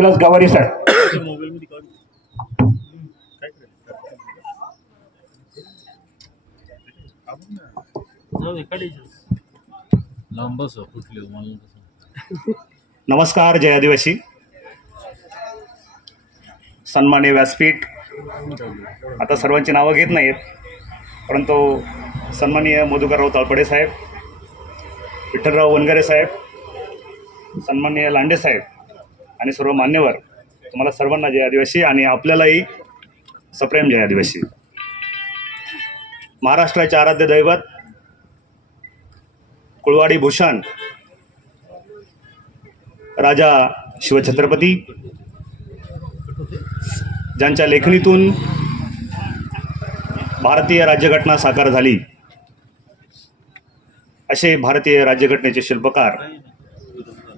वेदविलास गावारी साहेब. नमस्कार. जय आदिवासी. सन्माननीय व्यासपीठ, आता सर्वांची नावं घेत नाहीत, परंतु सन्माननीय मधुकरराव ताळपडे साहेब, विठ्ठलराव वनगरे साहेब, सन्माननीय लांडे साहेब आणि सर्व मान्यवर, तुम्हाला सर्वांना जय आदिवासी आणि आपल्यालाही सप्रेम जय आदिवासी. महाराष्ट्राचे आराध्य दैवत कुळवाडी भूषण राजा शिवछत्रपती, ज्यांच्या लेखणीतून भारतीय राज्यघटना साकार झाली, असे भारतीय राज्यघटनेचे शिल्पकार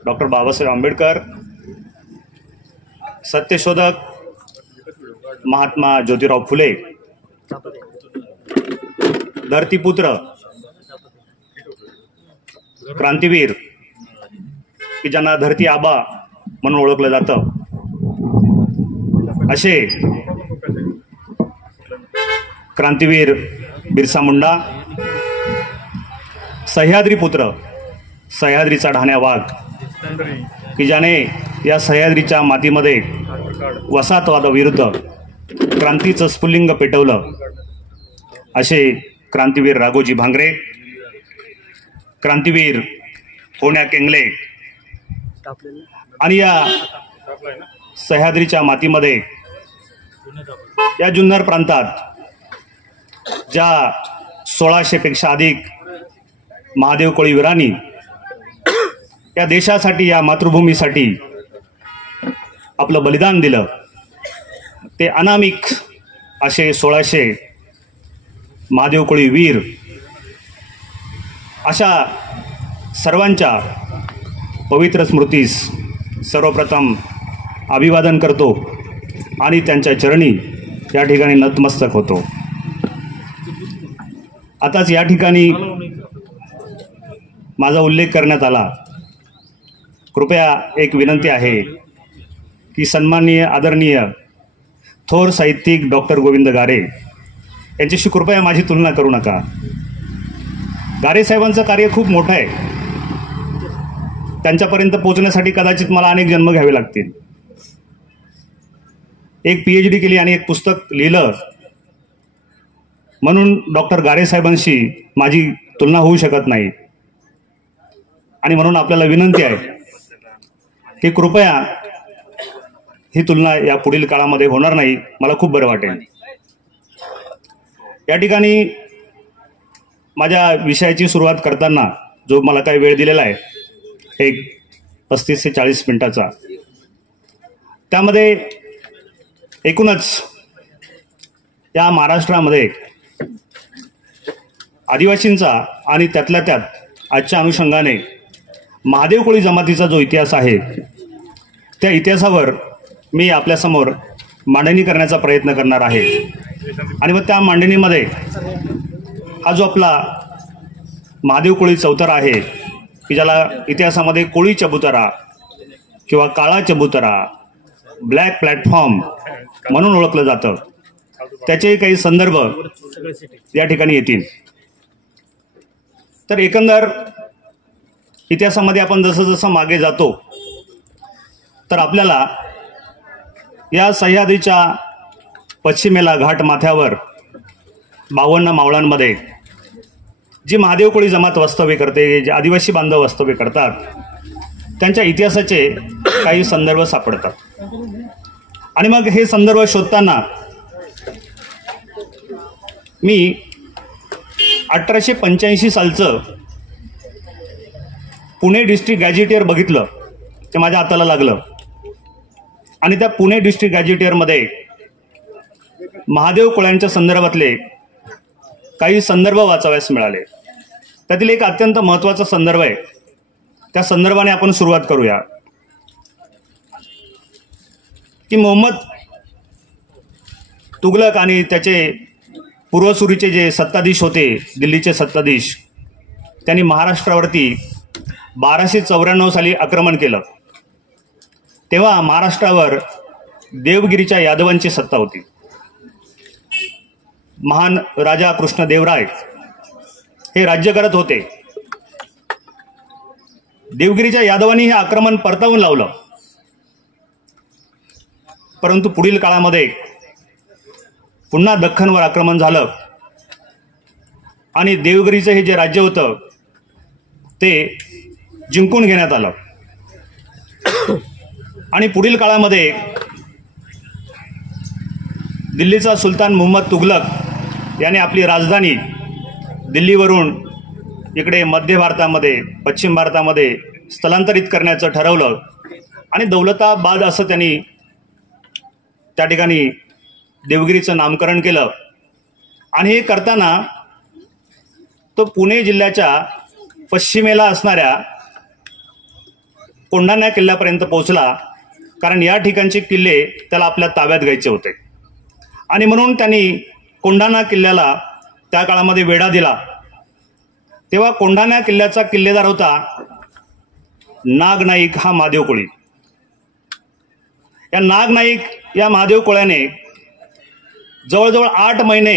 डॉक्टर बाबासाहेब आंबेडकर, सत्यशोधक महात्मा ज्योतिराव फुले, धरतीपुत्र क्रांतीवीर की ज्यांना धरती आबा म्हणून ओळखलं जातं, असे क्रांतीवीर बिरसा मुंडा, सह्याद्री पुत्र, सह्याद्रीचा ढाण्या वाघ की ज्याने या सह्याद्रीच्या मातीमध्ये वसाहतवादाविरुद्ध क्रांतीचं स्फुल्लिंग पेटवलं, असे क्रांतीवीर राघोजी भांगरे, क्रांतीवीर होण्या केंगले. आणि या सह्याद्रीच्या मातीमध्ये या जुन्नर प्रांतात ज्या 1600 पेक्षा अधिक महादेव कोळी वीरांनी या देशासाठी, या मातृभूमीसाठी आपलं बलिदान दिलं, ते अनामिक असे 1600 महादेव कोळी वीर, अशा सर्वांच्या पवित्र स्मृतीस सर्वप्रथम अभिवादन करतो आणि त्यांच्या चरणी या ठिकाणी नतमस्तक होतो. आताच या ठिकाणी माझा उल्लेख करण्यात आला. कृपया एक विनंती आहे की सन्माननीय आदरणीय थोर साहित्यिक डॉक्टर गोविंद गारे यांच्याशी कृपया माझी तुलना करू नका. गारे साहेबांचं कार्य खूप मोठं आहे. त्यांच्यापर्यंत पोहोचण्यासाठी कदाचित मला अनेक जन्म घ्यावे लागतील. एक PhD केली आणि एक पुस्तक लिहिलं म्हणून डॉक्टर गारे साहेबांशी माझी तुलना होऊ शकत नाही. आणि म्हणून आपल्याला विनंती आहे की कृपया ही तुलना या पुढील काळामध्ये होणार नाही. मला खूप बरं वाटेल. या ठिकाणी माझ्या विषयाची सुरुवात करताना जो मला काही वेळ दिलेला आहे, एक 35 ते 40 मिनिटाचा, त्यामध्ये एकूणच या महाराष्ट्रामध्ये आदिवासींचा आणि त्यातल्या त्यात आजच्या अनुषंगाने महादेव कोळी जमातीचा जो इतिहास आहे, त्या इतिहासावर मी आपल्यासमोर मांडणी करण्याचा प्रयत्न करणार आहे. आणि मग त्या मांडणीमध्ये हा जो आपला महादेव कोळी चौतारा आहे, की ज्याला इतिहासामध्ये कोळी चबुतरा किंवा काळा चबुतरा, ब्लॅक प्लॅटफॉर्म म्हणून ओळखलं जातं, त्याचे काही संदर्भ या ठिकाणी येतील. तर एकंदर इतिहासामध्ये आपण जसं जसं मागे जातो तर आपल्याला या सह्याद्रीच्या पश्चिमेला घाट माथ्यावर 52 मावळांमध्ये जी महादेव कोळी जमात वास्तव्य करते, जे आदिवासी बांधव वास्तव्य करतात, त्यांच्या इतिहासाचे काही संदर्भ सापडतात. आणि मग हे संदर्भ शोधताना मी 1885 सालचं पुणे डिस्ट्रिक्ट गॅझेटियर बघितलं, ते माझ्या हाताला लागलं. आणि त्या पुणे डिस्ट्रिक्ट गॅझेटियरमध्ये महादेव कोळ्यांच्या संदर्भातले काही संदर्भ वाचाव्यास मिळाले. त्यातील एक अत्यंत महत्त्वाचा संदर्भ आहे. त्या संदर्भाने आपण सुरुवात करूया की मोहम्मद तुघलक आणि त्याचे पूर्वसुरीचे जे सत्ताधीश होते, दिल्लीचे सत्ताधीश, त्यांनी महाराष्ट्रावरती 1294 साली आक्रमण केलं. तेव्हा महाराष्ट्रावर देवगिरीच्या यादवांची सत्ता होती. महान राजा कृष्णदेवराय हे राज्य करत होते. देवगिरीच्या यादवांनी हे आक्रमण परतावून लावलं, परंतु पुढील काळामध्ये पुन्हा दख्खनवर आक्रमण झालं आणि देवगिरीचं हे जे राज्य होतं ते जिंकून घेण्यात आलं. आणि पुढील काळामध्ये दिल्लीचा सुलतान मुहम्मद तुघलक याने आपली राजधानी दिल्लीवरून इकडे मध्य भारतामध्ये, पश्चिम भारतामध्ये स्थलांतरित करण्याचं ठरवलं आणि दौलताबाद असं त्यांनी त्या ठिकाणी देवगिरीचं नामकरण केलं. आणि हे करताना तो पुणे जिल्ह्याच्या पश्चिमेला असणाऱ्या कोंढाणा किल्ल्यापर्यंत पोहोचला, कारण या ठिकाणचे किल्ले त्याला आपल्या ताब्यात घ्यायचे होते. आणि म्हणून त्यांनी कोंढाणा किल्ल्याला त्या काळामध्ये वेढा दिला. तेव्हा कोंढाणा किल्ल्याचा किल्लेदार होता नागनाईक हा महादेव कोळी. या नागनाईक या महादेव कोळ्याने जवळजवळ 8 महिने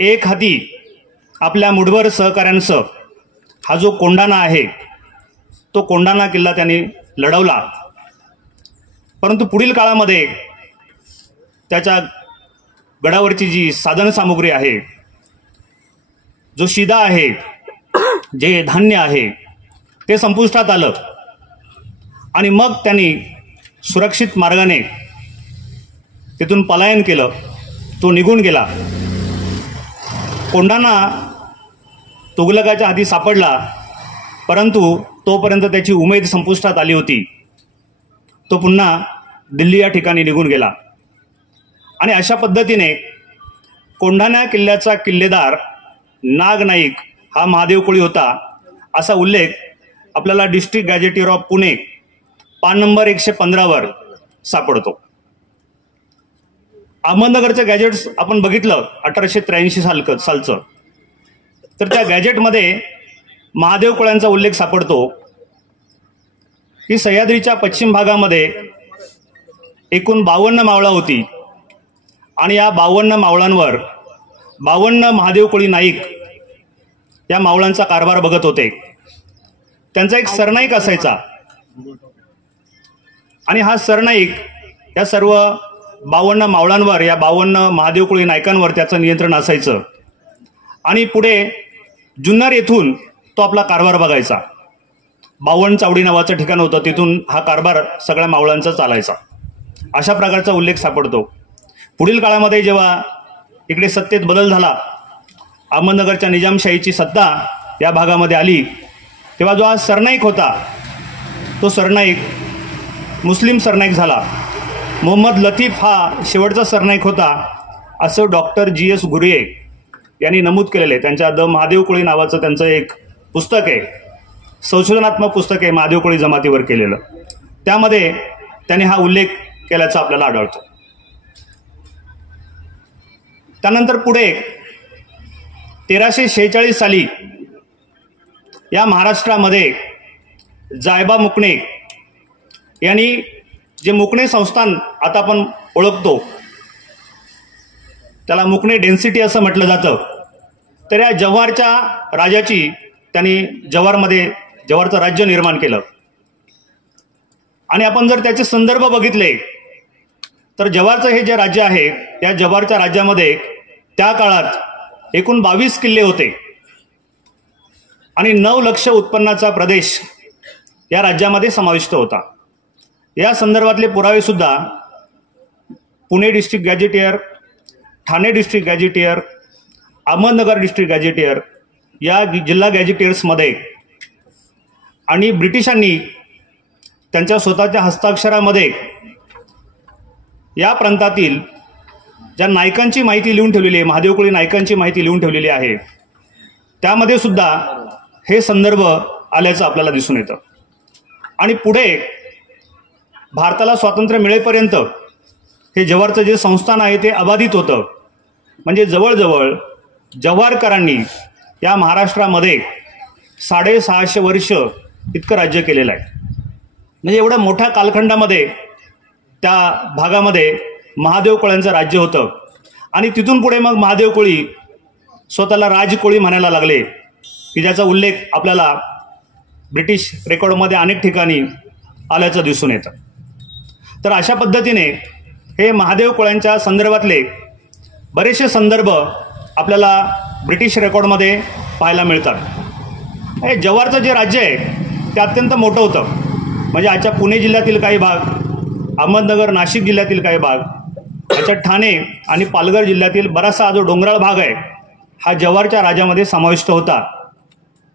एक हाती आपल्या मुठभर सहकाऱ्यांसह हा जो कोंढाणा आहे तो कोंढाणा किल्ला त्यांनी लढवला. परंतु पुढील काळामध्ये त्याच्या गडावरची जी साधनसामुग्री आहे, जो शिदा आहे, जे धान्य आहे ते संपुष्टात आलं आणि मग त्यांनी सुरक्षित मार्गाने तिथून पलायन केलं. तो निघून गेला. कोंढाणा तुघलकाच्या हाती सापडला, परंतु तोपर्यंत त्याची उमेद संपुष्टात आली होती. तो पुन्हा दिल्ली या ठिकाणी निघून गेला. आणि अशा पद्धतीने कोंढाणा किल्ल्याचा किल्लेदार नागनाईक हा महादेव कोळी होता असा उल्लेख आपल्याला डिस्ट्रिक्ट गॅजेटियर ऑफ पुणे पान नंबर 115 सापडतो. अहमदनगरचं गॅजेट्स आपण बघितलं 1883 सालचं, तर त्या गॅजेटमध्ये महादेव कोळ्यांचा उल्लेख सापडतो की सह्याद्रीच्या पश्चिम भागामध्ये एकूण 52 मावळा होती आणि या 52 मावळांवर 52 महादेव कोळी नाईक या मावळांचा कारभार बघत होते. त्यांचा एक सरनाईक असायचा आणि हा सरनाईक या सर्व 52 मावळांवर, या 52 महादेव कोळी नायकांवर त्याचं नियंत्रण असायचं. आणि पुढे जुन्नर येथून तो आपला कारभार बघायचा. 52 चावडी नावाचं ठिकाण होतं, तिथून हा कारभार सगळ्या मावळांचा चालायचा. अशा प्रकारचा उल्लेख सापडतो. पुढील काळामध्ये जेव्हा इकडे सत्तेत बदल झाला, अहमदनगरच्या निजामशाहीची सत्ता या भागामध्ये आली, तेव्हा जो हा सरनाईक होता तो सरनाईक मुस्लिम सरनाईक झाला. मोहम्मद लतीफ हा शेवटचा सरनाईक होता असं डॉक्टर GS गुरिये यांनी नमूद केलेले. त्यांच्या द महादेव कोळी नावाचं त्यांचं एक पुस्तक आहे, संशोधनात्मक पुस्तक आहे महादेव कोळी जमातीवर केलेलं. त्यामध्ये त्यांनी हा उल्लेख केल्याचा आपल्याला आढळतो. त्यानंतर पुढे 1346 साली या महाराष्ट्रामध्ये जायबा मुकणे यांनी जे मुकणे संस्थान आता आपण ओळखतो, त्याला मुकणे डेन्सिटी असं म्हटलं जातं, तर या जव्हारच्या राजाची त्यांनी जव्हारचं राज्य निर्माण केलं. आणि आपण जर त्याचे संदर्भ बघितले तर जव्हारचं हे जे राज्य आहे त्या जव्हारच्या राज्यामध्ये त्या काळात एकूण 22 किल्ले होते आणि 9 लक्ष उत्पन्नाचा प्रदेश या राज्यामध्ये समाविष्ट होता. या संदर्भातले पुरावे सुद्धा Pune district gazetteer, Thane district gazetteer, Ahmednagar district gazetteer या जिल्हा गॅजेटियर्समध्ये आणि ब्रिटिशांनी त्यांच्या स्वतःच्या हस्ताक्षरामध्ये या प्रांतातील ज्या नायकांची माहिती लिहून ठेवलेली आहे, महादेव कोळी नायकांची माहिती लिहून ठेवलेली आहे, त्यामध्ये सुद्धा हे संदर्भ आल्याचं आपल्याला दिसून येतं. आणि पुढे भारताला स्वातंत्र्य मिळेपर्यंत हे जव्हारचं जे संस्थान आहे ते अबाधित होतं. म्हणजे जवळजवळ जव्हारकरांनी या महाराष्ट्रामध्ये 650 वर्ष इतकं राज्य केलेलं आहे. म्हणजे एवढ्या मोठ्या कालखंडामध्ये त्या भागामध्ये महादेव कोळ्यांचं राज्य होतं आणि तिथून पुढे मग महादेव कोळी स्वतःला राजकोळी म्हणायला लागले, की ज्याचा उल्लेख आपल्याला ब्रिटिश रेकॉर्डमध्ये अनेक ठिकाणी आल्याचं दिसून येतं. तर अशा पद्धतीने हे महादेव कोळ्यांच्या संदर्भातले बरेचसे संदर्भ आपल्याला ब्रिटिश रेकॉर्डमध्ये पाहायला मिळतात. हे जव्हारचं जे राज्य आहे ते अत्यंत मोठं होतं. म्हणजे आजच्या पुणे जिल्ह्यातील काही भाग, अहमदनगर नाशिक जिल्ह्यातील काही भाग, आजच्या ठाणे आणि पालघर जिल्ह्यातील बराचसा जो डोंगराळ भाग आहे हा जव्हारच्या राज्यामध्ये समाविष्ट होता.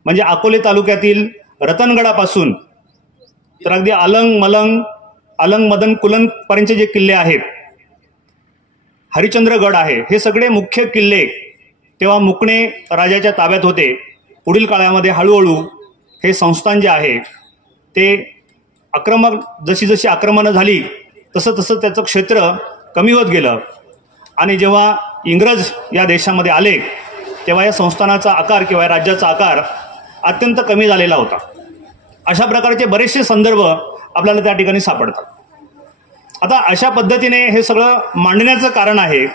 म्हणजे अकोले तालुक्यातील रतनगडापासून तर अगदी अलंग मदन कुलनपर्यंतचे जे किल्ले आहेत, हरिश्चंद्रगड आहे, हे सगळे मुख्य किल्ले तेव्हा मुकणे राजाच्या ताब्यात होते. पुढील काळामध्ये हळूहळू हे संस्थान जे आहे ते जशी आक्रमणं झाली तसं त्याचं क्षेत्र कमी होत गेलं आणि जेव्हा इंग्रज या देशामध्ये आले तेव्हा या संस्थानाचा आकार किंवा या राज्याचा आकार अत्यंत कमी झालेला होता. अशा प्रकारचे बरेचसे संदर्भ आपल्याला त्या ठिकाणी सापडतात. आता अशा पद्धतीने हे सगळं मांडण्याचं कारण आहे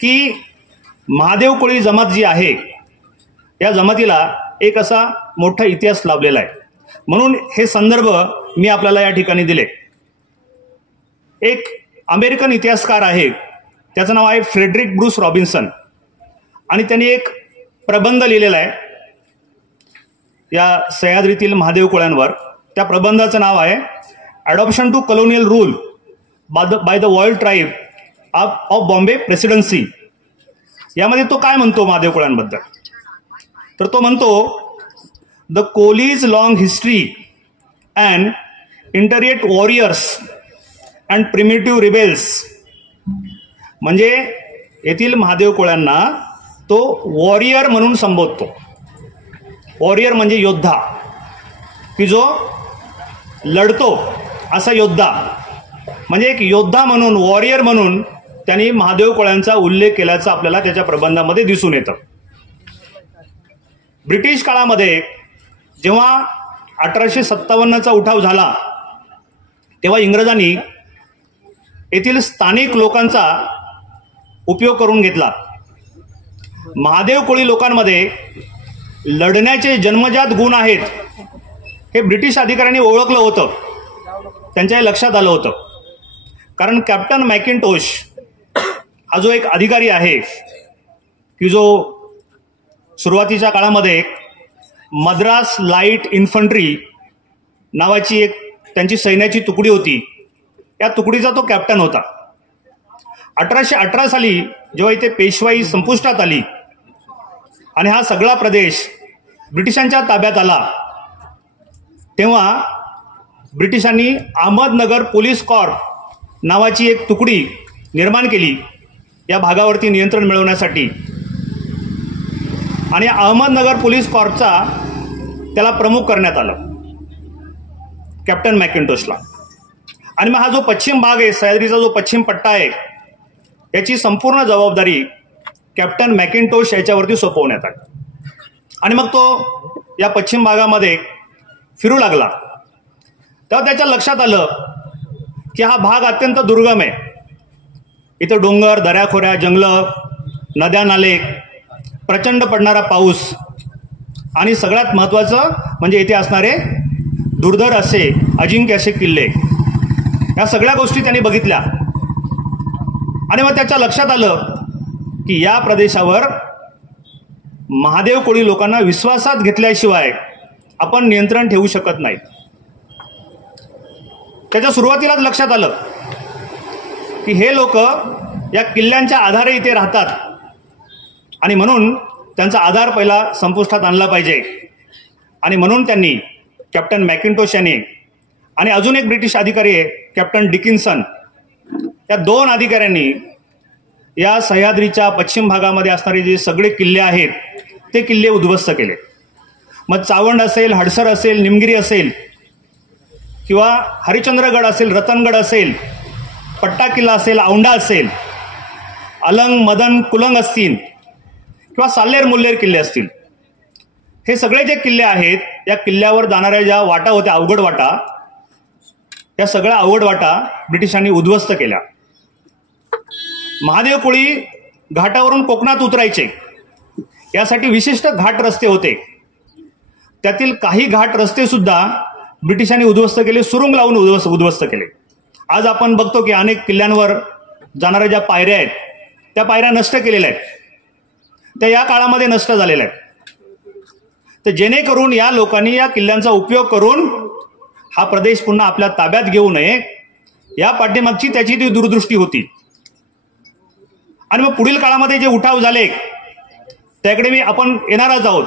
की महादेव कोळी जमात जी आहे या जमातीला एक असा मोठा इतिहास लाभलेला आहे. म्हणून हे संदर्भ मी आपल्याला या ठिकाणी दिले. एक अमेरिकन इतिहासकार आहे, त्याचं नाव आहे फ्रेडरिक ब्रूस रॉबिन्सन आणि त्यांनी एक प्रबंध लिहिलेला आहे या सह्याद्रीतील महादेव कोळ्यांवर. त्या प्रबंधाचं नाव आहे adoption to colonial rule by the world tribe of Bombay presidency. यामध्ये तो काय म्हणतो महादेव कोळ्यांबद्दल, तर तो म्हणतो the Kolis long history and inveterate warriors and primitive rebels. म्हणजे येथील महादेव कोळ्यांना तो वॉरियर म्हणून संबोधतो. वॉरियर म्हणजे योद्धा, की जो लढतो असा योद्धा. म्हणजे एक योद्धा म्हणून, वॉरियर म्हणून त्यांनी महादेव कोळ्यांचा उल्लेख केल्याचा आपल्याला त्याच्या प्रबंधामध्ये दिसून येतं. ब्रिटिश काळामध्ये जेव्हा 1857चा उठाव झाला तेव्हा इंग्रजांनी येथील स्थानिक लोकांचा उपयोग करून घेतला. महादेव कोळी लोकांमध्ये लढण्याचे जन्मजात गुण आहेत हे ब्रिटिश अधिकाऱ्यांनी ओळखलं होतं, त्यांच्या लक्षात आलं होतं. कारण कॅप्टन मॅकिंटोश हा जो एक अधिकारी आहे की जो सुरुवातीच्या काळामध्ये मद्रास लाईट इन्फंट्री नावाची एक त्यांची सैन्याची तुकडी होती, या तुकडीचा तो कॅप्टन होता. 1818 साली जेव्हा इथे पेशवाई संपुष्टात आली आणि हा सगळा प्रदेश ब्रिटिशांच्या ताब्यात आला तेव्हा ब्रिटिशांनी अहमदनगर पोलीस कॉर्प नावाची एक तुकडी निर्माण केली या भागावरती नियंत्रण मिळवण्यासाठी. आणि अहमदनगर पोलीस कॉर्पचा त्याला प्रमुख करण्यात आलं, कॅप्टन मॅकिंटोशला. आणि मग हा जो पश्चिम भाग आहे, सह्याद्रीचा जो पश्चिम पट्टा आहे, याची संपूर्ण जबाबदारी कॅप्टन मॅकिंटोश याच्यावरती सोपवण्यात आली. आणि मग तो या पश्चिम भागामध्ये फिरू लागला. तेव्हा त्याच्या लक्षात आलं की हा भाग अत्यंत दुर्गम आहे. इथं डोंगर, दऱ्याखोऱ्या, जंगलं, नद्या, नाले, प्रचंड पडणारा पाऊस आणि सगळ्यात महत्त्वाचं म्हणजे इथे असणारे दुर्धर असे अजिंक्य असे किल्ले, या सगळ्या गोष्टी त्यांनी बघितल्या. आणि मग त्याच्या लक्षात आलं की या प्रदेशावर महादेव कोळी लोकांना विश्वासात घेतल्याशिवाय आपण नियंत्रण ठेवू शकत नाही. त्याच्या सुरुवातीलाच लक्षात आलं की हे लोक या किल्ल्यांच्या आधारे इथे राहतात आणि म्हणून त्यांचा आधार पहिला संपुष्टात आणला पाहिजे. आणि म्हणून त्यांनी कॅप्टन मॅकिंटोश यांनी आणि अजून एक ब्रिटिश अधिकारी आहे कॅप्टन डिकिन्सन, या दोन अधिकाऱ्यांनी या सह्याद्रीच्या पश्चिम भागामध्ये असणारे जे सगळे किल्ले आहेत ते किल्ले उद्ध्वस्त केले. मग चावंड असेल, हडसर असेल, निमगिरी असेल किंवा हरिश्चंद्रगड असेल, रतनगड असेल, पट्टा किल्ला असेल, औंढा असेल, अलंग, मदन, कुलंग असतील किंवा साल्लेर मुल्लेर किल्ले असतील, हे सगळे जे किल्ले आहेत या किल्ल्यावर जाणाऱ्या ज्या वाटा होत्या, अवघड वाटा, या सगळ्या अवघडवाटा ब्रिटिशांनी उद्ध्वस्त केल्या. महादेव कोळी घाटावरून कोकणात उतरायचे, यासाठी विशिष्ट घाट रस्ते होते. त्यातील काही घाट रस्ते सुद्धा ब्रिटिशांनी उद्ध्वस्त केले, सुरुंग लावून उद्ध्वस्त केले. आज आपण बघतो की अनेक किल्ल्यांवर जाणाऱ्या ज्या पायऱ्या आहेत त्या पायऱ्या नष्ट केलेल्या आहेत, त्या या काळामध्ये नष्ट झालेल्या आहेत. तर जेणेकरून या लोकांनी या किल्ल्यांचा उपयोग करून हा प्रदेश पुन्हा आपल्या ताब्यात घेऊ नये, या पाठीमागची त्याची ती दूरदृष्टी होती. आणि मग पुढील काळामध्ये जे उठाव झाले त्याकडे आपण येणारच आहोत.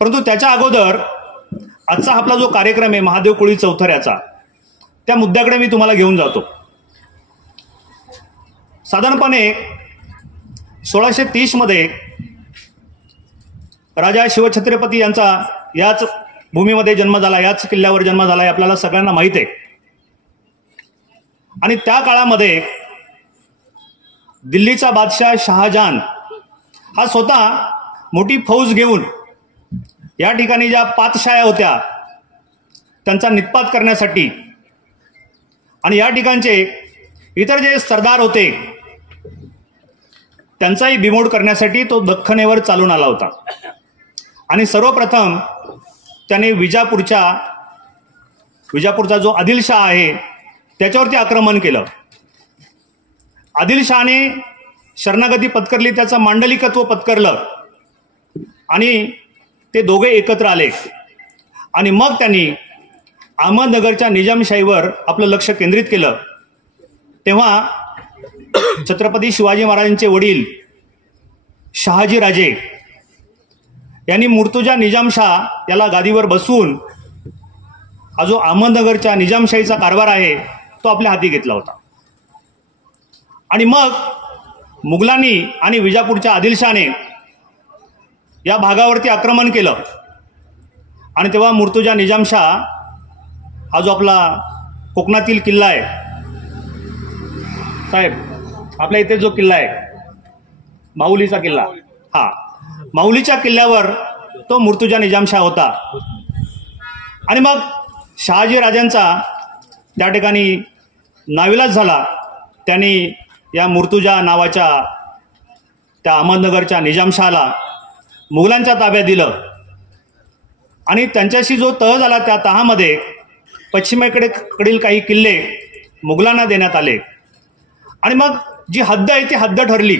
परंतु त्याच्या अगोदर आजचा आपला जो कार्यक्रम आहे महादेव कोळी चौथऱ्याचा, त्या मुद्द्याकडे मी तुम्हाला घेऊन जातो. साधारणपणे 1630 मध्ये राजा शिवछत्रपती यांचा याच भूमीमध्ये जन्म झाला, याच किल्ल्यावर जन्म झाला, हे आपल्याला सगळ्यांना माहित आहे. आणि त्या काळामध्ये दिल्लीचा बादशाह शहाजहान हा स्वतः मोठी फौज घेऊन या ठिकाणी ज्या पातशाया होत्या त्यांचा निःपात करण्यासाठी आणि या ठिकाणचे इतर जे सरदार होते त्यांचाही बिमोड करण्यासाठी तो दख्खनेवर चालून आला होता. आणि सर्वप्रथम त्याने विजापूरचा जो आदिलशाह आहे त्याच्यावरती आक्रमण केलं. आदिलशहाने शरणागती पत्करली, त्याचं मांडलिकत्व पत्करलं आणि ते दोघे एकत्र आले. आणि मग त्यांनी अहमदनगरच्या निजामशाहीवर आपलं लक्ष केंद्रित केलं. तेव्हा छत्रपती शिवाजी महाराजांचे वडील शहाजी राजे यांनी मुर्तुजा निजामशाह याला गादीवर बसवून हा जो अहमदनगरच्या निजामशाहीचा कारभार आहे तो आपल्या हाती घेतला होता. आणि मग मुघलांनी आणि विजापूरच्या आदिलशहाने या भागावरती आक्रमण केलं. आणि तेव्हा मुर्तुजा निजामशाह हा जो आपला कोकणातील किल्ला आहे साहेब, आपल्या इथे जो किल्ला आहे माहुलीचा किल्ला, हा माहुलीच्या किल्ल्यावर तो मुर्तुजा निजामशाह होता. आणि मग शहाजी राजांचा त्या ठिकाणी नाविलाज झाला. त्यांनी या मुर्तुजा नावाच्या त्या अहमदनगरच्या निजामशहाला मुघलांच्या ताब्यात दिलं. आणि त्यांच्याशी जो तह झाला त्या तहामध्ये पश्चिमेकडील काही किल्ले मुघलांना देण्यात आले. आणि मग जी हद्द आहे ती हद्द ठरली.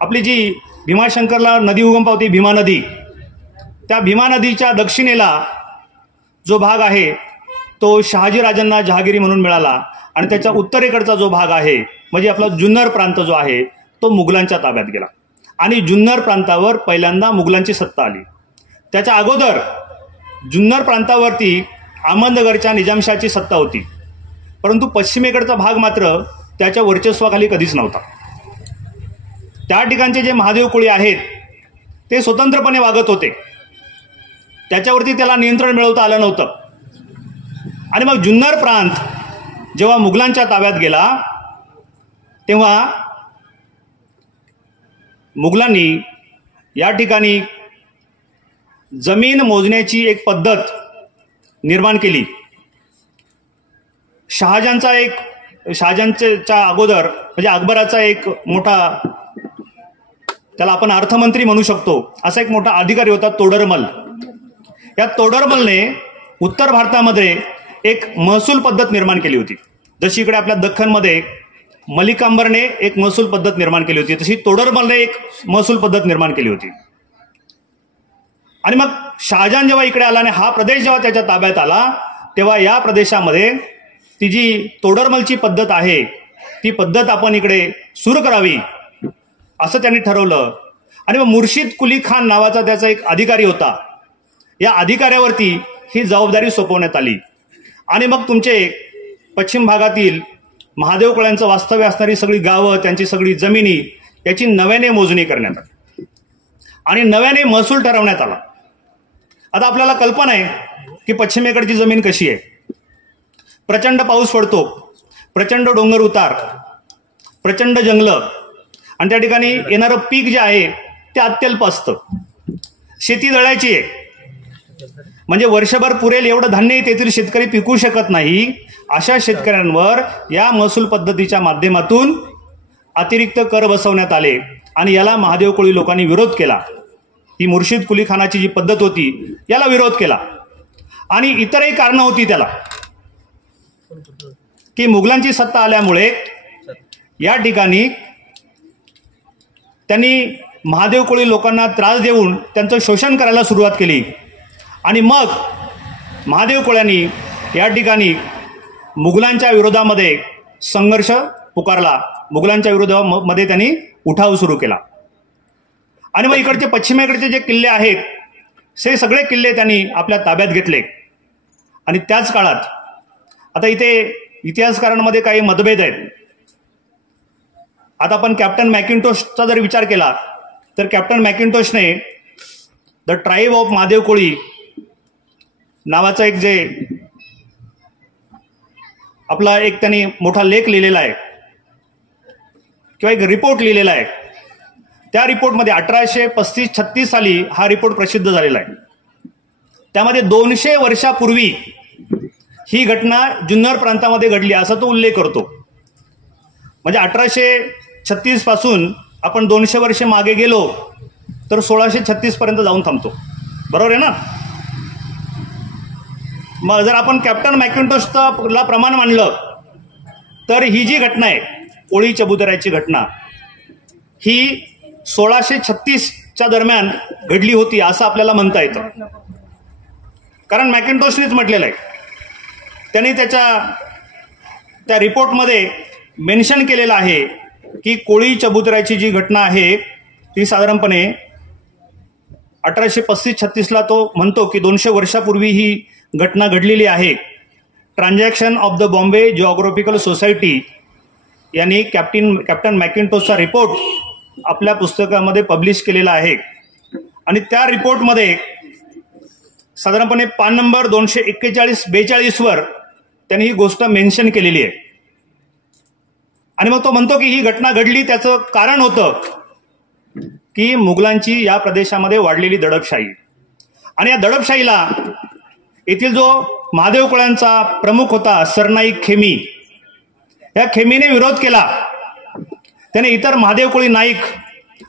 आपली जी भीमाशंकरला नदी उगम पावती भीमा नदी, त्या भीमा नदीच्या दक्षिणेला जो भाग आहे तो शहाजीराजांना जहागिरी म्हणून मिळाला. आणि त्याच्या उत्तरेकडचा जो भाग आहे म्हणजे आपला जुन्नर प्रांत जो आहे तो मुघलांच्या ताब्यात गेला. आणि जुन्नर प्रांतावर पहिल्यांदा मुघलांची सत्ता आली. त्याच्या अगोदर जुन्नर प्रांतावरती अहमदनगरच्या निजामशाची सत्ता होती, परंतु पश्चिमेकडचा भाग मात्र त्याच्या वर्चस्वाखाली कधीच नव्हता. त्या ठिकाणचे जे महादेव कोळी आहेत ते स्वतंत्रपणे वागत होते, त्याच्यावरती त्याला नियंत्रण मिळवता आलं नव्हतं. आणि मग जुन्नर प्रांत जेव्हा मुघलांच्या ताब्यात गेला तेव्हा मुघलांनी या ठिकाणी जमीन मोजण्याची एक पद्धत निर्माण केली. शहाजहानच्या अगोदर म्हणजे अकबराचा एक मोठा, त्याला आपण अर्थमंत्री म्हणू शकतो, असा एक मोठा अधिकारी होता तोडरमल. या तोडरमलने उत्तर भारतामध्ये एक महसूल पद्धत निर्माण केली होती. जशी इकडे आपल्या दख्खनमध्ये मलिक अंबरने एक महसूल पद्धत निर्माण केली होती, तशी तोडरमलने एक महसूल पद्धत निर्माण केली होती. आणि मग शहाजहान जेव्हा इकडे आला आणि हा प्रदेश जेव्हा त्याच्या ताब्यात आला तेव्हा या प्रदेशामध्ये ती जी तोडरमलची पद्धत आहे ती पद्धत आपण इकडे सुरू करावी असं त्यांनी ठरवलं. आणि मग मुर्शिद कुली खान नावाचा त्याचा एक अधिकारी होता. या अधिकाऱ्यावरती ही जबाबदारी सोपवण्यात आली. आणि मग तुमचे पश्चिम भागातील महादेव कोळ्यांचं वास्तव्य असणारी सगळी गावं, त्यांची सगळी जमिनी याची नव्याने मोजणी करण्यात आली आणि नव्याने महसूल ठरवण्यात आला. आता आपल्याला कल्पना आहे की पश्चिमेकडची जमीन कशी आहे. प्रचंड पाऊस पडतो, प्रचंड डोंगर उतार, प्रचंड जंगलं, आणि त्या ठिकाणी येणारं पीक जे आहे ते अत्यल्प असतं. शेती जळायची आहे म्हणजे वर्षभर पुरेल एवढं धान्य तेथील शेतकरी पिकू शकत नाही. अशा शेतकऱ्यांवर या महसूल पद्धतीच्या माध्यमातून अतिरिक्त कर बसवण्यात आले आणि याला महादेव कोळी लोकांनी विरोध केला. ही मुर्शिद कुलीखानाची जी पद्धत होती याला विरोध केला. आणि इतरही कारणं होती त्याला, की मुघलांची सत्ता आल्यामुळे या ठिकाणी त्यांनी महादेव कोळी लोकांना त्रास देऊन त्यांचं शोषण करायला सुरुवात केली. आणि मग महादेव कोळ्यांनी या ठिकाणी मुघलांच्या विरोधामध्ये संघर्ष पुकारला. मुघलांच्या विरोधामध्ये त्यांनी उठाव सुरू केला. आणि मग इकडचे पश्चिमेकडचे जे किल्ले आहेत ते सगळे किल्ले त्यांनी आपल्या ताब्यात घेतले. आणि त्याच काळात आता इथे इतिहासकारांमध्ये काही मतभेद आहेत. आता आपण कॅप्टन मॅकिंटोशचा जर विचार केला तर कॅप्टन मॅकिंटोशने the tribe of Mahadev Koli नावाचा एक जे आपला एक त्यांनी मोठा लेख लिहिलेला आहे किंवा एक रिपोर्ट लिहिलेला आहे. त्या रिपोर्टमध्ये 1835-36 साली हा रिपोर्ट प्रसिद्ध झालेला आहे. त्यामध्ये 200 वर्षापूर्वी ही घटना जुन्नर प्रांतामध्ये घडली असा तो उल्लेख करतो. म्हणजे 1836 पासून आपण 200 वर्षे मागे गेलो तर 1636 पर्यंत जाऊन थांबतो. बरोबर आहे ना. मग जर आपण कॅप्टन मॅकिंटोशला प्रमाण मानलं तर ही जी घटना आहे कोळी चबुतऱ्याची घटना ही 1636च्या दरम्यान घडली होती असं आपल्याला म्हणता येतं. कारण मॅकिंटोशनेच म्हटलेलं आहे. त्यांनी त्या रिपोर्टमध्ये मेन्शन केलेलं आहे की कोळी चबुतऱ्याची जी घटना आहे ती साधारणपणे 1835-36ला तो म्हणतो की 200 वर्षापूर्वी ही घटना घडलेली आहे. Transaction of the Bombay geographical society यांनी कॅप्टन मॅकिंटोशचा रिपोर्ट आपल्या पुस्तकामध्ये पब्लिश केलेला आहे. आणि त्या रिपोर्टमध्ये साधारणपणे पान नंबर 241-42 वर त्यांनी ही गोष्ट मेन्शन केलेली आहे. आणि मग तो म्हणतो की ही घटना घडली त्याचं कारण होतं की मुघलांची या प्रदेशामध्ये वाढलेली दडपशाही. आणि या दडपशाहीला येथील जो महादेव कोळ्यांचा प्रमुख होता सरनाईक खेमी, या खेमीने विरोध केला. त्याने इतर महादेव कोळी नाईक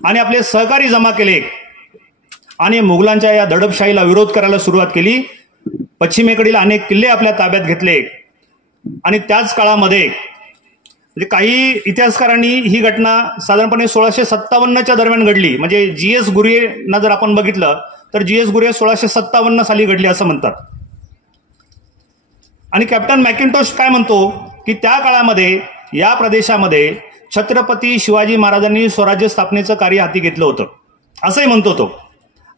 आणि आपले सहकारी जमा केले आणि मुघलांच्या या दडपशाहीला विरोध करायला सुरुवात केली. पश्चिमेकडील अनेक किल्ले आपल्या ताब्यात घेतले. आणि त्याच काळामध्ये म्हणजे काही इतिहासकारांनी ही घटना साधारणपणे 1657च्या दरम्यान घडली. म्हणजे जी.एस. गुरियेंना जर आपण बघितलं तर जी.एस. गुरिये 1657 साली घडली असं म्हणतात. आणि कॅप्टन मॅकिंटोश काय म्हणतो की त्या काळामध्ये या प्रदेशामध्ये छत्रपती शिवाजी महाराजांनी स्वराज्य स्थापनेचं कार्य हाती घेतलं होतं असंही म्हणतो तो.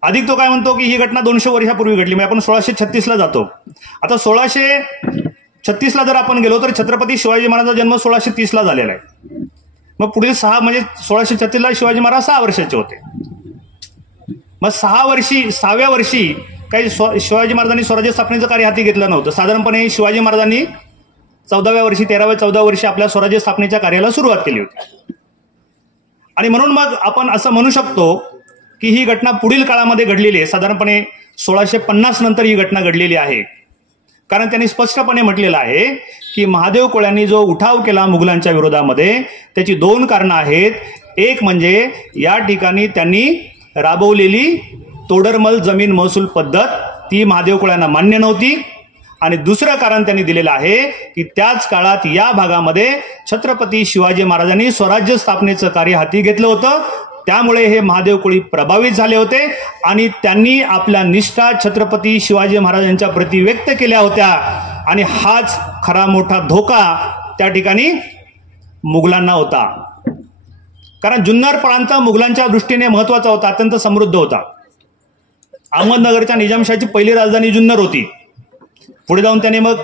अधिक तो काय म्हणतो की ही घटना 200 वर्षापूर्वी घडली. म्हणजे आपण 1636ला जातो. आता 1636ला जर आपण गेलो तर छत्रपती शिवाजी महाराजांचा जन्म 1630ला झालेला आहे. मग पुढील 6 म्हणजे 1636ला शिवाजी महाराज 6 वर्षाचे होते. मग 6व्या वर्षी काही शिवाजी महाराजांनी स्वराज्य स्थापनेचं कार्य हाती घेतलं नव्हतं. साधारणपणे शिवाजी महाराजांनी 14व्या वर्षी 13व्या-14व्या वर्षी आपल्या स्वराज्य स्थापनेच्या कार्याला सुरुवात केली होती. आणि म्हणून मग आपण असं म्हणू शकतो की ही घटना पुढील काळामध्ये घडलेली आहे. साधारणपणे 1650 नंतर ही घटना घडलेली आहे. कारण त्यांनी स्पष्टपणे म्हटलेलं आहे की महादेव कोळ्यांनी जो उठाव केला मुघलांच्या विरोधामध्ये त्याची 2 कारणं आहेत. एक म्हणजे या ठिकाणी त्यांनी राबवलेली तोडरमल जमीन महसूल पद्धत ती महादेव कोळ्यांना मान्य नव्हती. आणि दुसरं कारण त्यांनी दिलेलं आहे की त्याच काळात या भागामध्ये छत्रपती शिवाजी महाराजांनी स्वराज्य स्थापनेचं कार्य हाती घेतलं होतं. त्यामुळे हे महादेव कोळी प्रभावित झाले होते आणि त्यांनी आपल्या निष्ठा छत्रपती शिवाजी महाराजांच्या प्रती व्यक्त केल्या होत्या. आणि हाच खरा मोठा धोका त्या ठिकाणी मुघलांना होता. कारण जुन्नर प्रांत मुघलांच्या दृष्टीने महत्वाचा होता, अत्यंत समृद्ध होता. अहमदनगरच्या निजामशाहीची पहिली राजधानी जुन्नर होती. पुढे जाऊन त्याने मग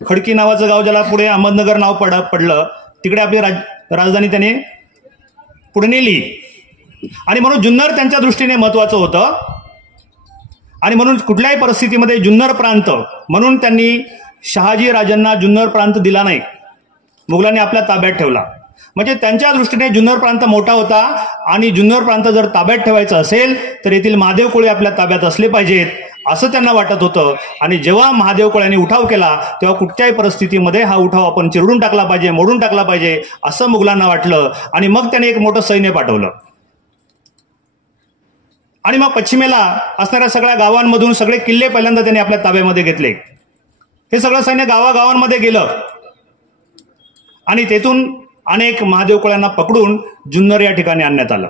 खडकी नावाचं गाव, ज्याला पुढे अहमदनगर नाव पडलं, तिकडे आपली राजधानी त्याने पुढे नेली. आणि म्हणून जुन्नर त्यांच्या दृष्टीने महत्वाचं होतं. आणि म्हणून कुठल्याही परिस्थितीमध्ये जुन्नर प्रांत, म्हणून त्यांनी शहाजी राजांना जुन्नर प्रांत दिला नाही, मुघलांनी आपल्या ताब्यात ठेवला. म्हणजे त्यांच्या दृष्टीने जुन्नर प्रांत मोठा होता आणि जुन्नर प्रांत जर ताब्यात ठेवायचा असेल तर येथील महादेव कोळी आपल्या ताब्यात असले पाहिजेत. असं त्यांना वाटत होतं. आणि जेव्हा महादेव कोळ्यांनी उठाव केला तेव्हा कुठच्याही परिस्थितीमध्ये हा उठाव आपण चिरडून टाकला पाहिजे, मोडून टाकला पाहिजे असं मुघलांना वाटलं. आणि मग त्यांनी एक मोठं सैन्य पाठवलं आणि मग पश्चिमेला असणाऱ्या सगळ्या गावांमधून सगळे किल्ले पहिल्यांदा त्यांनी आपल्या ताब्यामध्ये घेतले. हे सगळं सैन्य गावागावांमध्ये गेलं आणि तेथून अनेक महादेव कोळ्यांना पकडून जुन्नर या ठिकाणी आणण्यात आलं.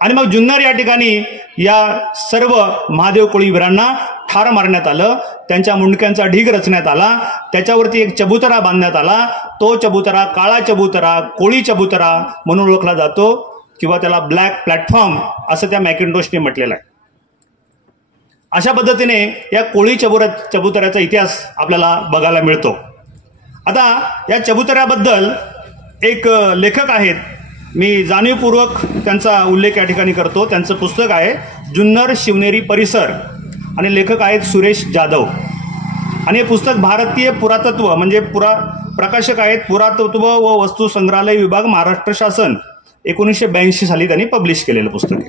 आणि मग जुन्नर या ठिकाणी या सर्व महादेव कोळी वीरांना ठार मारण्यात आलं. त्यांच्या मुंडक्यांचा ढीग रचण्यात आला. त्याच्यावरती एक चबुतरा बांधण्यात आला. तो चबुतरा काळा चबुतरा, कोळी चबुतरा म्हणून ओळखला जातो किंवा त्याला ब्लॅक प्लॅटफॉर्म असं त्या मॅकिंटोशने म्हटलेलं आहे. अशा पद्धतीने या कोळी चबुतऱ्याचा इतिहास आपल्याला बघायला मिळतो. आता या चबुतऱ्याबद्दल एक लेखक आहेत, मी जाणीवपूर्वक त्यांचा उल्लेख या ठिकाणी करतो. त्यांचं पुस्तक आहे जुन्नर शिवनेरी परिसर आणि लेखक आहेत सुरेश जाधव. आणि हे पुस्तक भारतीय पुरातत्व म्हणजे प्रकाशक आहेत पुरातत्व व वस्तू संग्रहालय विभाग महाराष्ट्र शासन 1982 साली त्यांनी पब्लिश केलेलं पुस्तक आहे.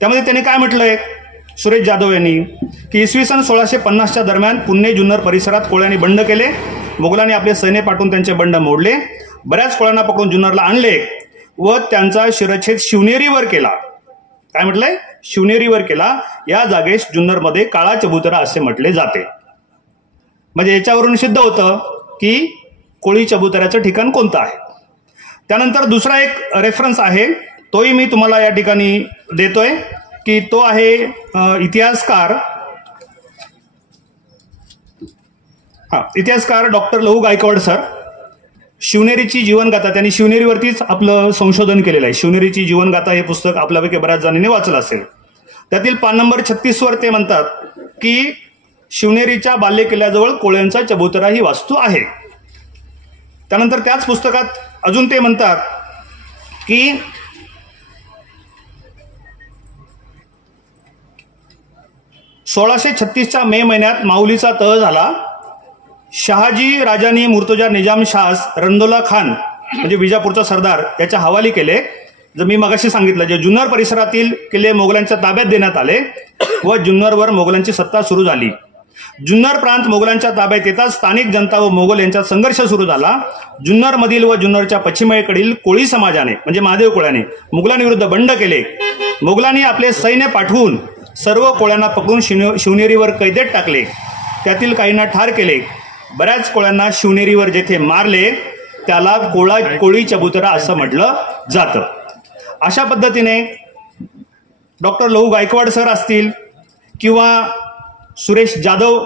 त्यामध्ये त्यांनी काय म्हटलंय सुरेश जाधव यांनी की इसवी सन 1650च्या दरम्यान पुणे जुन्नर परिसरात कोळ्यांनी बंड केले. मुघलांनी आपले सैन्य पाठवून त्यांचे बंड मोडले. बऱ्याच कोळ्यांना पकडून जुन्नरला आणले व त्यांचा शिरच्छेद शिवनेरीवर केला. काय म्हटलंय? शिवनेरीवर केला. या जागेस जुन्नरमध्ये काळा चबुतरा असे म्हटले जाते. म्हणजे याच्यावरून सिद्ध होतं की कोळी चबुतऱ्याचं ठिकाण कोणतं आहे. त्यानंतर दुसरा एक रेफरन्स आहे, तोही मी तुम्हाला या ठिकाणी देतोय की तो आहे इतिहासकार डॉक्टर लहू गायकवाड सर. शिवनेरीची जीवनगाथा, त्यांनी शिवनेरीवरतीच आपलं संशोधन केलेलं आहे. शिवनेरीची जीवनगाथा हे पुस्तक आपल्यापैकी बऱ्याच जणांनी वाचलं असेल. त्यातील पान नंबर 36 वर ते म्हणतात की शिवनेरीच्या बालेकिल्ल्याजवळ कोळ्यांचा चबुतरा ही वास्तू आहे. त्यानंतर त्याच पुस्तकात अजून ते म्हणतात की 1636च्या मे महिन्यात माऊलीचा तह झाला. शहाजी राजांनी मुर्तजा निजाम शास रंदोला खान म्हणजे विजापूरचा सरदार याच्या हवाली केले. जर मी मगाशी सांगितलं जे जुन्नर परिसरातील किल्ले मोगलांच्या ताब्यात देण्यात आले व जुन्नरवर मोगलांची सत्ता सुरू झाली. जुन्नर प्रांत मोगलांच्या ताब्यात येताच स्थानिक जनता व मोगल यांच्यात संघर्ष सुरू झाला. जुन्नरमधील व जुन्नरच्या पश्चिमेकडील कोळी समाजाने म्हणजे महादेव कोळ्याने मुघलांविरुद्ध बंड केले. मोगलांनी आपले सैन्य पाठवून सर्व कोळ्यांना पकडून शिवनेरीवर कैदेत टाकले. त्यातील काहींना ठार केले. बऱ्याच कोळ्यांना शिवनेरीवर जेथे मारले त्याला कोळी चबुतरा असं म्हटलं जातं. अशा पद्धतीने डॉक्टर लहू गायकवाड सर असतील किंवा सुरेश जाधव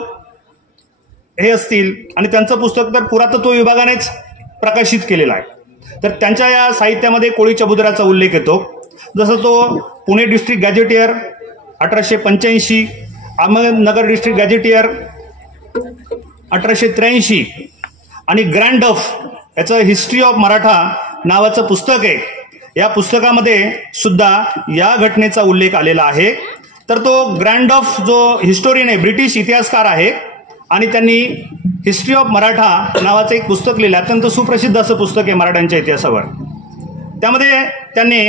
हे असतील आणि त्यांचं पुस्तक तर पुरातत्व विभागानेच प्रकाशित केलेलं आहे. तर त्यांच्या या साहित्यामध्ये कोळी चबुतऱ्याचा उल्लेख येतो. जसं तो Pune district gazetteer 1885, Ahmednagar district gazetteer 1883 आणि ग्रँड डफ याचं हिस्ट्री ऑफ मराठा नावाचं पुस्तक आहे. या पुस्तकामध्ये सुद्धा या घटनेचा उल्लेख आलेला आहे. तर तो ग्रँड डफ जो हिस्टोरियन आहे, ब्रिटिश इतिहासकार आहे आणि त्यांनी हिस्ट्री ऑफ मराठा नावाचं एक पुस्तक लिहिलं. अत्यंत सुप्रसिद्ध असं पुस्तक आहे मराठ्यांच्या इतिहासावर. त्यामध्ये त्यांनी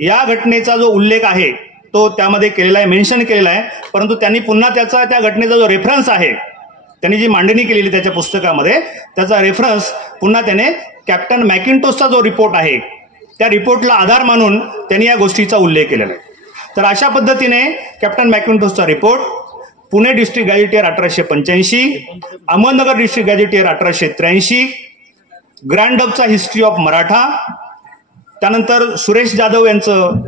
या घटनेचा जो उल्लेख आहे तो त्यामध्ये केलेला आहे, मेन्शन केलेला आहे. परंतु त्यांनी पुन्हा त्या घटनेचा जो रेफरन्स आहे, त्यांनी जी मांडणी केलेली त्याच्या पुस्तकामध्ये त्याचा रेफरन्स पुन्हा त्याने कॅप्टन मॅकिंटोशचा जो रिपोर्ट आहे त्या रिपोर्टला आधार मानून त्यांनी या गोष्टीचा उल्लेख केलेला आहे. तर अशा पद्धतीने कॅप्टन मॅकिंटोशचा report, Pune district gazetteer 1885, Ahmednagar district gazetteer 1883, Grant डफचा हिस्ट्री ऑफ मराठा, त्यानंतर सुरेश जाधव यांचं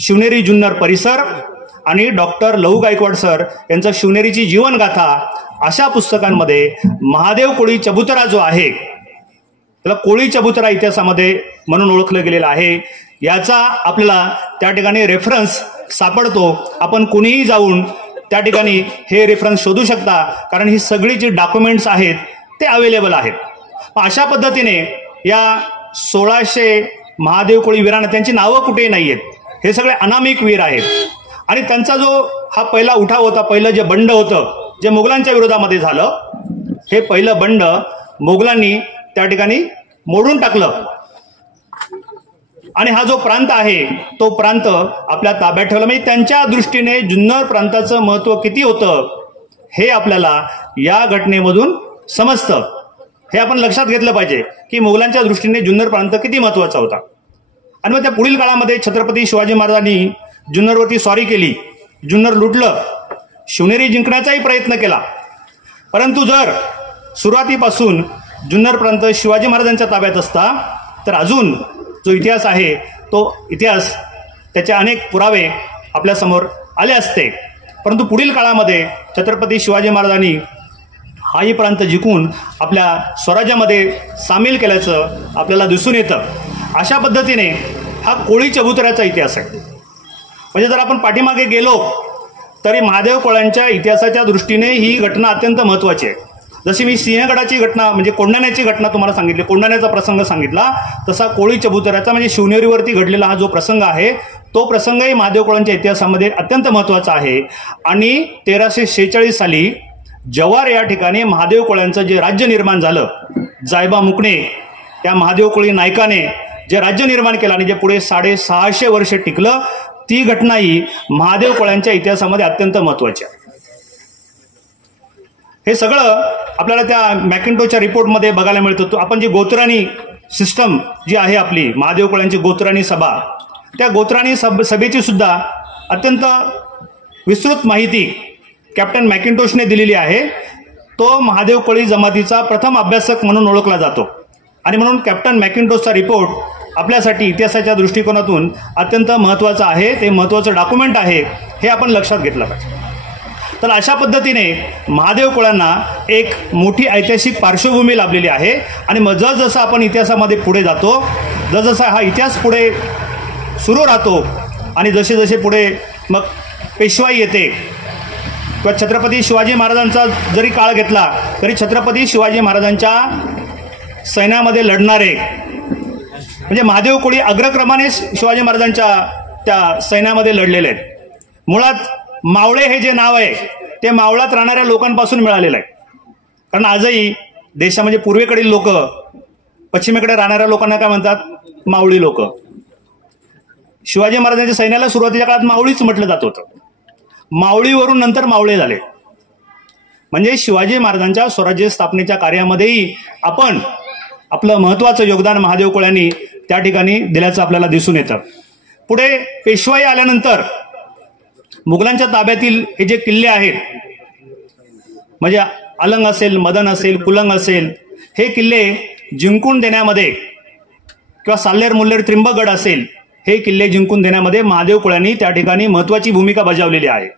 शिवनेरी जुन्नर परिसर आणि डॉक्टर लहू गायकवाड सर यांचं शिवनेरीची जीवनगाथा, अशा पुस्तकांमध्ये महादेव कोळी चबुतरा जो आहे त्याला कोळी चबुतरा इतिहासामध्ये म्हणून ओळखलं गेलेलं आहे. याचा आपल्याला त्या ठिकाणी रेफरन्स सापडतो. आपण कुणीही जाऊन त्या ठिकाणी हे रेफरन्स शोधू शकता, कारण ही सगळी जी डॉक्युमेंट्स आहेत ते अवेलेबल आहेत. अशा पद्धतीने या 1600 महादेव कोळी वीरांना त्यांची नावं कुठेही नाही आहेत. हे सगळे अनामिक वीर आहेत आणि त्यांचा जो हा पहिला उठाव होता, पहिलं जे बंड होतं जे मुघलांच्या विरोधामध्ये झालं, हे पहिलं बंड मोगलांनी त्या ठिकाणी मोडून टाकलं आणि हा जो प्रांत आहे तो प्रांत आपल्या ताब्यात ठेवला. म्हणजे त्यांच्या दृष्टीने जुन्नर प्रांताचं महत्त्व किती होतं हे आपल्याला या घटनेमधून समजतं. हे आपण लक्षात घेतलं पाहिजे की मुघलांच्या दृष्टीने जुन्नर प्रांत किती महत्त्वाचा होता. आणि मग त्या पुढील काळामध्ये छत्रपती शिवाजी महाराजांनी जुन्नरवरती स्वारी केली, जुन्नर लुटलं, शिवनेरी जिंकण्याचाही प्रयत्न केला. परंतु जर सुरुवातीपासून जुन्नर प्रांत शिवाजी महाराजांच्या ताब्यात असता तर अजून जो इतिहास आहे तो इतिहास त्याचे अनेक पुरावे आपल्यासमोर आले असते. परंतु पुढील काळामध्ये छत्रपती शिवाजी महाराजांनी हाही प्रांत जिंकून आपल्या स्वराज्यामध्ये सामील केल्याचं आपल्याला दिसून येतं. अशा पद्धतीने हा कोळी चबुतऱ्याचा इतिहास आहे. म्हणजे जर आपण पाठीमागे गेलो तरी महादेव कोळ्यांच्या इतिहासाच्या दृष्टीने ही घटना अत्यंत महत्त्वाची आहे. जशी मी सिंहगडाची घटना म्हणजे कोंढाण्याची घटना तुम्हाला सांगितली, कोंढाण्याचा प्रसंग सांगितला, तसा कोळी चबुतऱ्याचा म्हणजे शिवनेरीवरती घडलेला हा जो प्रसंग आहे तो प्रसंगही महादेव कोळ्यांच्या इतिहासामध्ये अत्यंत महत्त्वाचा आहे. आणि 1346 साली जव्हार या ठिकाणी महादेव कोळ्यांचं जे राज्य निर्माण झालं, जायबा मुकणे या महादेव कोळी नायकाने जे राज्य निर्माण केलं आणि जे पुढे 650 वर्ष टिकलं, ती घटनाही महादेव कोळ्यांच्या इतिहासामध्ये अत्यंत महत्त्वाची आहे. हे सगळं आपल्याला त्या मॅकिंटोच्या रिपोर्टमध्ये बघायला मिळतं. आपण जी गोत्राणी सिस्टम जी आहे आपली महादेव कोळ्यांची गोत्राणी सभा, त्या गोत्राणी सभेची सुद्धा अत्यंत विस्तृत माहिती कॅप्टन मॅकिंटोशने दिलेली आहे. तो महादेव कोळी जमातीचा प्रथम अभ्यासक म्हणून ओळखला जातो आणि म्हणून कॅप्टन मॅकिंटोशचा रिपोर्ट आपल्यासाठी इतिहासाच्या दृष्टिकोनातून अत्यंत महत्त्वाचा आहे. ते महत्त्वाचं डॉक्युमेंट आहे, हे आपण लक्षात घेतलं पाहिजे. तर अशा पद्धतीने महादेव कोळ्यांना एक मोठी ऐतिहासिक पार्श्वभूमी लाभलेली आहे. आणि मग जसजसं आपण इतिहासामध्ये पुढे जातो, जसजसा हा इतिहास पुढे सुरू राहतो आणि जसे जसे पुढे मग पेशवाई येते किंवा छत्रपती शिवाजी महाराजांचा जरी काळ घेतला तरी छत्रपती शिवाजी महाराजांच्या सैन्यामध्ये लढणारे म्हणजे महादेव कोळी अग्रक्रमाने शिवाजी महाराजांच्या त्या सैन्यामध्ये लढलेले आहेत. मुळात मावळे हे जे नाव आहे ते मावळात राहणाऱ्या लोकांपासून मिळालेलं आहे. कारण आजही देशामध्ये पूर्वेकडील लोक पश्चिमेकडे राहणाऱ्या लोकांना काय म्हणतात? मावळी लोक. शिवाजी महाराजांच्या सैन्याला सुरुवातीच्या काळात मावळीच म्हटलं जात होतं. मावळीवरून नंतर मावळे झाले. म्हणजे शिवाजी महाराजांच्या स्वराज्य स्थापनेच्या कार्यामध्येही आपण आपलं महत्त्वाचं योगदान महादेव कोळ्यांनी त्या ठिकाणी दिल्याचं आपल्याला दिसून येतं. पुढे पेशवाई आल्यानंतर मुघलांच्या ताब्यातील हे जे किल्ले आहेत म्हणजे अलंग असेल, मदन असेल, कुलंग असेल, हे किल्ले जिंकून देण्यामध्ये किंवा साल्हेर मुल्हेर त्रिंबकगड असेल, हे किल्ले जिंकून देण्यामध्ये महादेव कोळ्यांनी त्या ठिकाणी महत्त्वाची भूमिका बजावलेली आहे.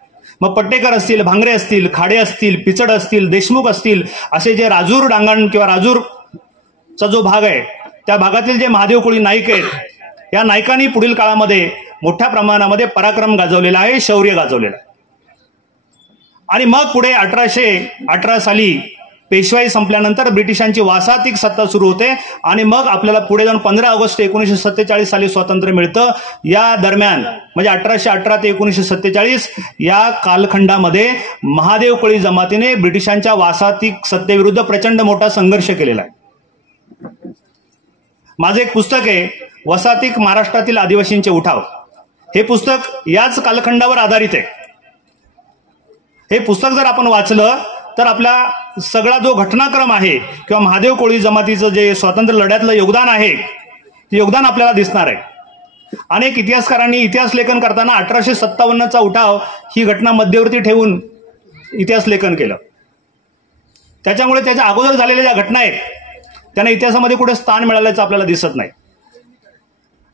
मग पट्टेकर असतील, भांगरे असतील, खाडे असतील, पिचड असतील, देशमुख असतील, असे जे राजूर डांगण किंवा राजूरचा जो भाग आहे त्या भागातील जे महादेव कोळी नाईक आहेत, या नायकांनी पुढील काळामध्ये मोठ्या प्रमाणामध्ये पराक्रम गाजवलेला आहे, शौर्य गाजवलेलं आहे. आणि मग पुढे 1818 साली पेशवाई संपल्यानंतर ब्रिटिशांची वासाहतिक सत्ता सुरू होते आणि मग आपल्याला पुढे जाऊन 15 ऑगस्ट 1947 साली स्वातंत्र्य मिळतं. या दरम्यान म्हणजे 1818 ते 1947 या कालखंडामध्ये महादेव कोळी जमातीने ब्रिटिशांच्या वासाहतिक सत्तेविरुद्ध प्रचंड मोठा संघर्ष केलेला आहे. माझं एक पुस्तक आहे, वसाहतिक महाराष्ट्रातील आदिवासींचे उठाव. हे पुस्तक याच कालखंडावर आधारित आहे. हे पुस्तक जर आपण वाचलं तर आपला सगळा जो घटनाक्रम आहे किंवा महादेव कोळी जमातीचं जे स्वातंत्र्य लढ्यातलं योगदान आहे ते योगदान आपल्याला दिसणार आहे. अनेक इतिहासकारांनी इतिहास लेखन करताना 1857चा उठाव ही घटना मध्यवर्ती ठेवून इतिहास लेखन केलं. त्याच्यामुळे त्याच्या अगोदर झालेल्या ज्या घटना आहेत त्यांना इतिहासामध्ये कुठे स्थान मिळाल्याचं आपल्याला दिसत नाही.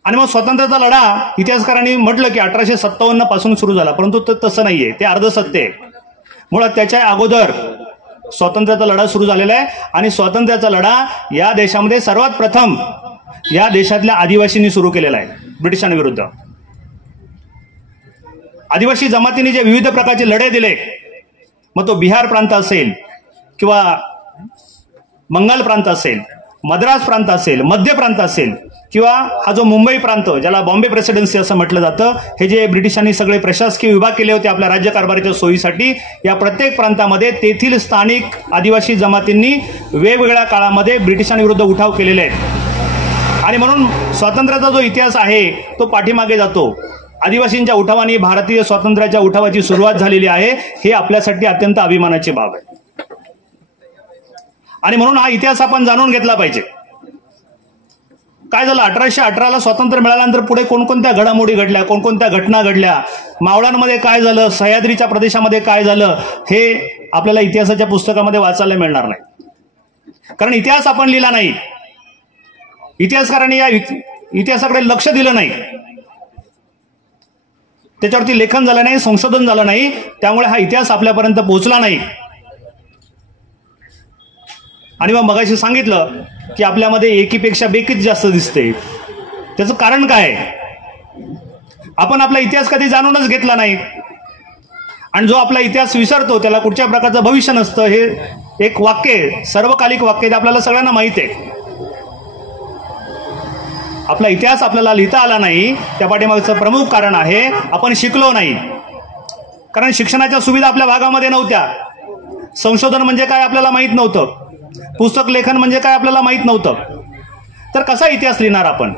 आणि मग स्वातंत्र्याचा लढा इतिहासकारांनी म्हटलं की 1857 पासून सुरू झाला, परंतु तसं नाहीये, ते अर्धसत्य आहे. मुळात त्याच्या अगोदर स्वातंत्र्याचा लढा सुरू झालेला आहे आणि स्वातंत्र्याचा लढा या देशामध्ये सर्वात प्रथम या देशातल्या आदिवासींनी सुरू केलेला आहे ब्रिटिशांविरुद्ध. आदिवासी जमातींनी जे विविध प्रकारचे लढे दिले, मग तो बिहार प्रांत असेल किंवा बंगाल प्रांत असेल, मद्रास प्रांत असेल, मध्य प्रांत असेल किंवा हा जो मुंबई प्रांत ज्याला बॉम्बे प्रेसिडेन्सी असं म्हटलं जातं, हे जे ब्रिटिशांनी सगळे प्रशासकीय विभाग केले होते आपल्या राज्यकारभाराच्या सोयीसाठी, या प्रत्येक प्रांतामध्ये तेथील स्थानिक आदिवासी जमातींनी वेगवेगळ्या काळामध्ये ब्रिटिशांविरुद्ध उठाव केलेले आहेत. आणि म्हणून स्वातंत्र्याचा जो इतिहास आहे तो पाठीमागे जातो. आदिवासींच्या उठावाने भारतीय स्वातंत्र्याच्या उठावाची सुरुवात झालेली आहे. हे आपल्यासाठी अत्यंत अभिमानाची बाब आहे आणि म्हणून हा इतिहास आपण जाणून घेतला पाहिजे. काय झालं 1818ला स्वातंत्र्य मिळाल्यानंतर पुढे कोणकोणत्या घडामोडी घडल्या, कोणकोणत्या घटना घडल्या, मावळांमध्ये काय झालं, सह्याद्रीच्या प्रदेशामध्ये काय झालं, हे आपल्याला इतिहासाच्या पुस्तकामध्ये वाचायला मिळणार नाही. कारण इतिहास आपण लिहिला नाही, इतिहासकारांनी या इतिहासाकडे लक्ष दिलं नाही, त्याच्यावरती लेखन झालं नाही, संशोधन झालं नाही, त्यामुळे हा इतिहास आपल्यापर्यंत पोहोचला नाही. आणि मग मगाशी सांगितलं की आपल्यामध्ये एकीपेक्षा बेकीच जास्त दिसते. त्याचं कारण काय? आपण आपला इतिहास कधी जाणूनच घेतला नाही आणि जो आपला इतिहास विसरतो त्याला कुठच्या प्रकारचं भविष्य नसतं. हे एक वाक्य, सर्वकालिक वाक्य, आपल्याला सगळ्यांना माहिती आहे. आपला इतिहास आपल्याला लिहिता आला नाही, त्या पाठीमागचं प्रमुख कारण आहे आपण शिकलो नाही. कारण शिक्षणाच्या सुविधा आपल्या भागामध्ये नव्हत्या. संशोधन म्हणजे काय आपल्याला माहीत नव्हतं, पुस्तक लेखन म्हणजे काय आपल्याला माहीत नव्हतं. तर कसा इतिहास लिहिणार आपण?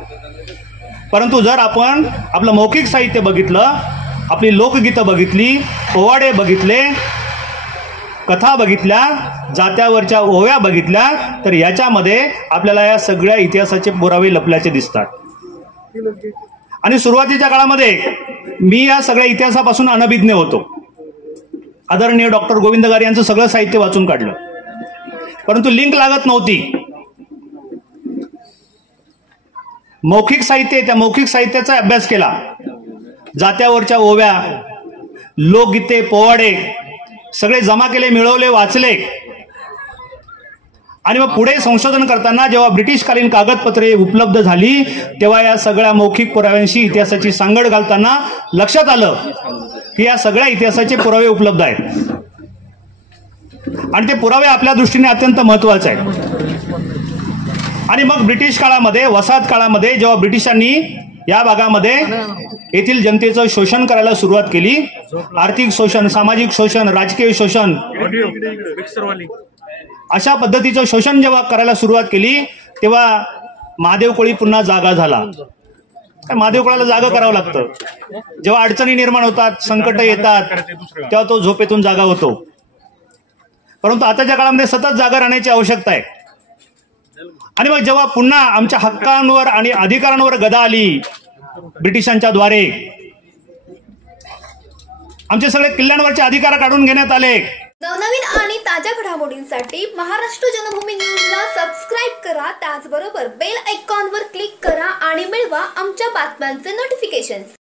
परंतु जर आपण आपलं मौखिक साहित्य बघितलं, आपली लोकगीतं बघितली, पोवाडे बघितले, कथा बघितल्या, जात्यावरच्या ओव्या बघितल्या, तर याच्यामध्ये आपल्याला या सगळ्या इतिहासाचे पुरावे लपल्याचे दिसतात. आणि सुरुवातीच्या काळामध्ये मी या सगळ्या इतिहासापासून अनभिज्ञ होतो. आदरणीय डॉक्टर गोविंद गारे यांचं सगळं साहित्य वाचून काढलं, परंतु लिंक लागत नव्हती. मौखिक साहित्य, त्या मौखिक साहित्याचा अभ्यास केला, जात्यावरच्या ओव्या, लोकगीते, पोवाडे सगळे जमा केले, मिळवले, वाचले. आणि मग पुढे संशोधन करताना जेव्हा ब्रिटिशकालीन कागदपत्रे उपलब्ध झाली तेव्हा या सगळ्या मौखिक पुराव्यांशी इतिहासाची सांगड घालताना लक्षात आलं की या सगळ्या इतिहासाचे पुरावे उपलब्ध आहेत आणि ते पुरावे आपल्या दृष्टीने अत्यंत महत्वाचे आहेत. आणि मग ब्रिटिश काळामध्ये, वसाहत काळामध्ये जेव्हा ब्रिटिशांनी या भागामध्ये येथील जनतेचं शोषण करायला सुरुवात केली, आर्थिक शोषण, सामाजिक शोषण, राजकीय शोषण, अशा पद्धतीचं शोषण जेव्हा करायला सुरुवात केली तेव्हा महादेव कोळी पुन्हा जागा झाला. महादेव कोळाला जागा करावं लागतं. जेव्हा अडचणी निर्माण होतात, संकट येतात, तेव्हा तो झोपेतून जागा होतो. परंतु आताच्या काळामध्ये सतत जागा राहण्याची आवश्यकता आहे. आणि मग जेव्हा पुन्हा आमच्या हक्कांवर आणि अधिकारांवर गदा आली ब्रिटिशांच्या द्वारे, आमचे सगळे किल्ल्यांवरचे अधिकार काढून घेण्यात आले. नवनवीन आणि ताज्या घडामोडींसाठी महाराष्ट्र जनभूमी न्यूजला सबस्क्राईब करा. त्याचबरोबर बेल आयकॉनवर क्लिक करा आणि मिळवा आमच्या बातम्यांचे नोटिफिकेशन्स.